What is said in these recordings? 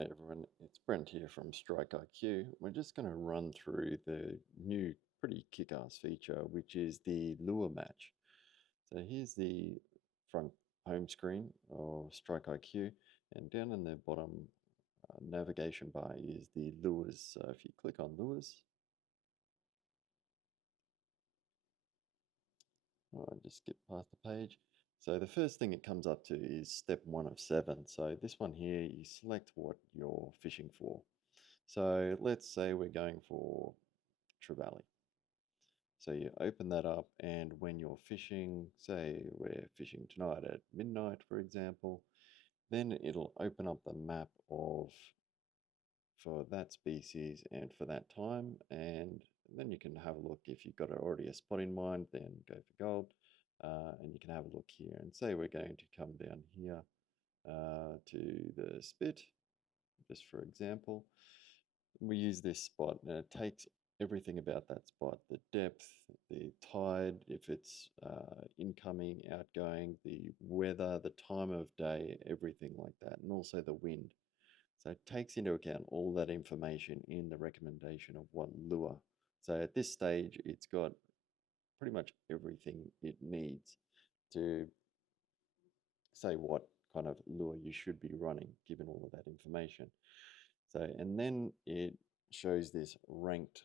Hey everyone, it's Brent here from StrikeIQ. We're just going to run through the new pretty kick-ass feature, which is the Lure Match. So here's the front home screen of StrikeIQ, and down in the bottom navigation bar is the lures. So if you click on lures, I'll just skip past the page. So the first thing it comes up to is step 1 of 7. So this one here, you select what you're fishing for. So let's say we're going for trevally. So you open that up, and when you're fishing, say we're fishing tonight at midnight, for example, then it'll open up the map of for that species and for that time, and then you can have a look. If you've got already a spot in mind, then go for gold, and you can have a look here. And say we're going to come down here to the spit, just for example. We use this spot, and it takes everything about that spot: the depth, the tide, if it's incoming, outgoing, the weather, the time of day, everything like that, and also the wind. So it takes into account all that information in the recommendation of what lure. So at this stage, it's got pretty much everything it needs to say what kind of lure you should be running, given all of that information. So, and then it shows this ranked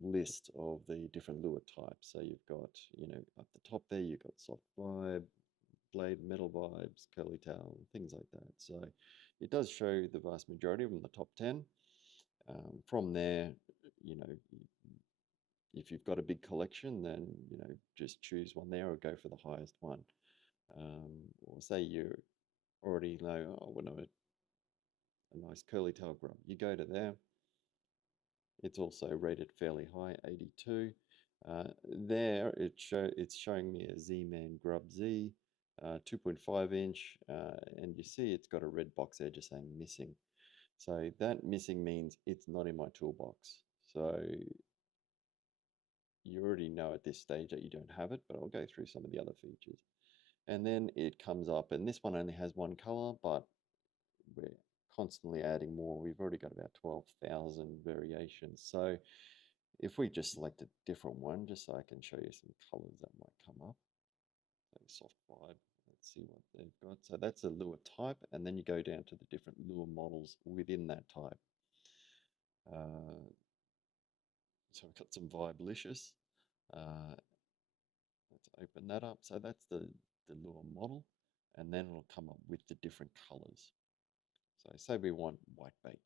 list of the different lure types. So you've got, at the top there, you've got soft vibe, blade, metal vibes, curly tail, things like that. So it does show the vast majority of them, the top 10. From there, you know, if you've got a big collection, then, just choose one there or go for the highest one. Or say you already know, oh, I want a nice curly tail grub. You go to there. It's also rated fairly high, 82. There, it's showing me a Z-Man Grub Z, 2.5 inch, and you see it's got a red box there just saying missing. So that missing means it's not in my toolbox. So you already know at this stage that you don't have it, but I'll go through some of the other features. And then it comes up, and this one only has one color, but we're constantly adding more. We've already got about 12,000 variations. So if we just select a different one, just so I can show you some colors that might come up, like soft vibe, let's see what they've got. So that's a lure type, and then you go down to the different lure models within that type. Uh, so we've got some Vibelicious. Uh, let's open that up. So that's the lure model, and then it'll come up with the different colors. So say we want white bait,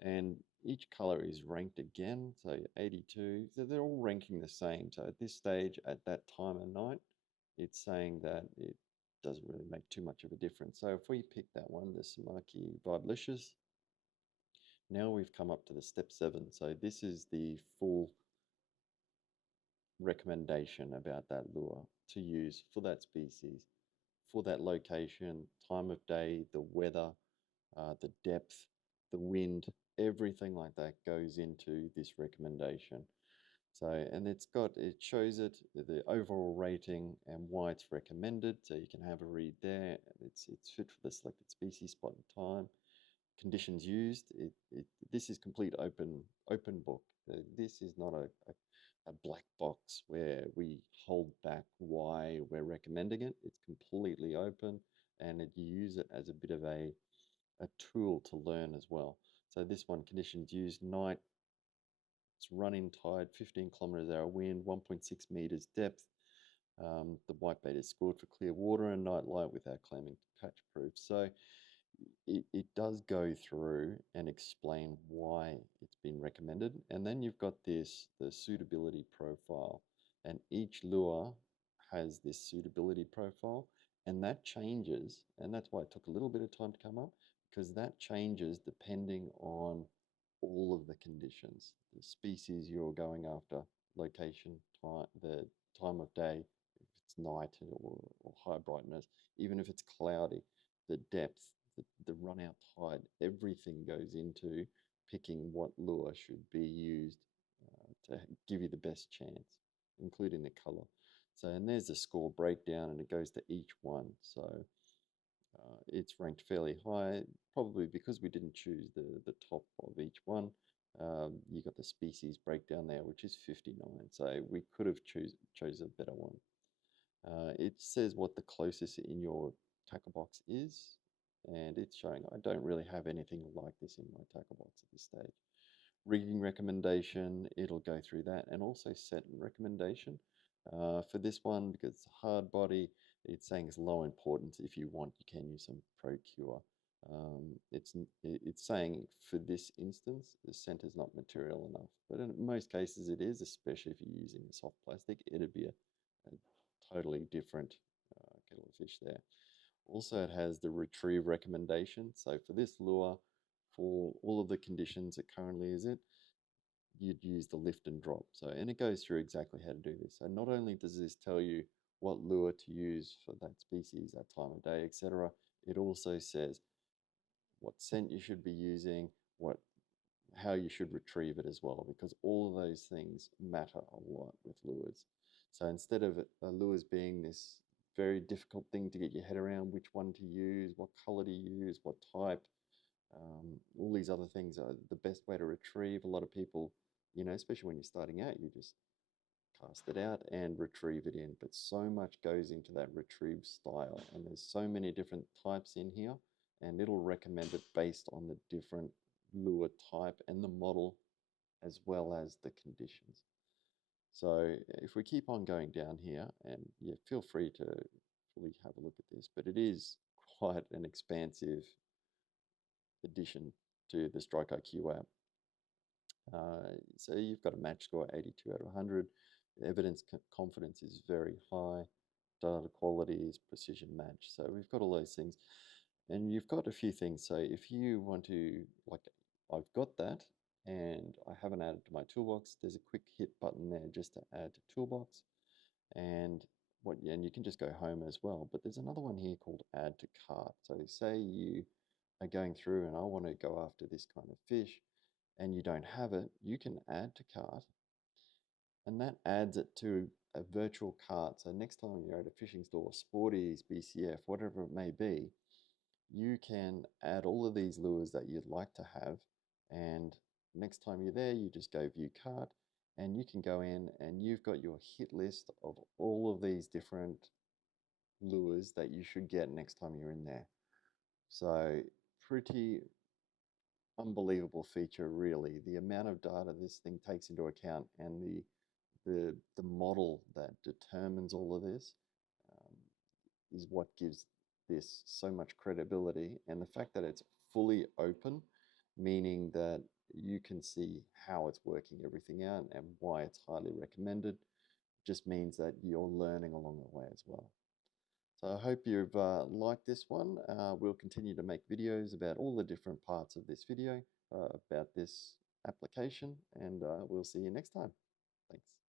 and each color is ranked again. So 82, so they're all ranking the same. So at this stage, at that time of night, it's saying that it doesn't really make too much of a difference. So if we pick that one, the Smarky Vibelicious, now we've come up to the step 7. So this is the full recommendation about that lure to use for that species, for that location, time of day, the weather, the depth, the wind, everything like that goes into this recommendation. So, and it shows it, the overall rating and why it's recommended. So you can have a read there. It's fit for the selected species, spot and time. Conditions used. This is complete open book. This is not a black box where we hold back why we're recommending it. It's completely open, and you use it as a bit of a tool to learn as well. So this one, conditions used, night, it's running tide, 15 kilometers an hour wind, 1.6 meters depth. The whitebait is scored for clear water and night light without claiming catch proof. So it does go through and explain why it's been recommended. And then you've got the suitability profile, and each lure has this suitability profile, and that changes, and that's why it took a little bit of time to come up, because that changes depending on all of the conditions, the species you're going after, location, time, the time of day, if it's night or high brightness, even if it's cloudy, the depth, the run out tide, everything goes into picking what lure should be used to give you the best chance, including the color. So, and there's the score breakdown, and it goes to each one. So it's ranked fairly high, probably because we didn't choose the top of each one. You got the species breakdown there, which is 59. So we could have chose a better one. It says what the closest in your tackle box is, and it's showing I don't really have anything like this in my tackle box at this stage. Rigging recommendation, it'll go through that, and also set recommendation. For this one, because it's hard body, it's saying it's low importance. If you want, you can use some Procure. It's saying for this instance, the center is not material enough, but in most cases it is, especially if you're using a soft plastic. It'd be a totally different kettle of fish there. Also, it has the retrieve recommendation. So for this lure, for all of the conditions it currently is in, you'd use the lift and drop. So, and it goes through exactly how to do this. So not only does this tell you what lure to use for that species, that time of day, etc., it also says what scent you should be using, how you should retrieve it as well, because all of those things matter a lot with lures. So instead of lures being this very difficult thing to get your head around, which one to use, what color to use, what type, all these other things are the best way to retrieve. A lot of people, especially when you're starting out, you just cast it out and retrieve it in. But so much goes into that retrieve style, and there's so many different types in here, and it'll recommend it based on the different lure type and the model as well as the conditions. So if we keep on going down here, and yeah, feel free to really have a look at this, but it is quite an expansive addition to the StrikeIQ app. So you've got a match score 82 out of 100. Evidence confidence is very high. Data quality is precision match. So we've got all those things. And you've got a few things. So if you want to, like, I've got that and I haven't added to my toolbox, there's a quick hit button there just to add to toolbox. And and you can just go home as well. But there's another one here called add to cart. So say you are going through and I want to go after this kind of fish and you don't have it, you can add to cart, and that adds it to a virtual cart. So next time you're at a fishing store, Sporties, BCF, whatever it may be, you can add all of these lures that you'd like to have, and next time you're there, you just go view cart, and you can go in and you've got your hit list of all of these different lures that you should get next time you're in there. So pretty unbelievable feature, really. The amount of data this thing takes into account, and the model that determines all of this um, is what gives this so much credibility. And the fact that it's fully open, meaning that you can see how it's working everything out and why it's highly recommended, just means that you're learning along the way as well. So I hope you've liked this one. We'll continue to make videos about all the different parts of this video, about this application, and we'll see you next time. Thanks.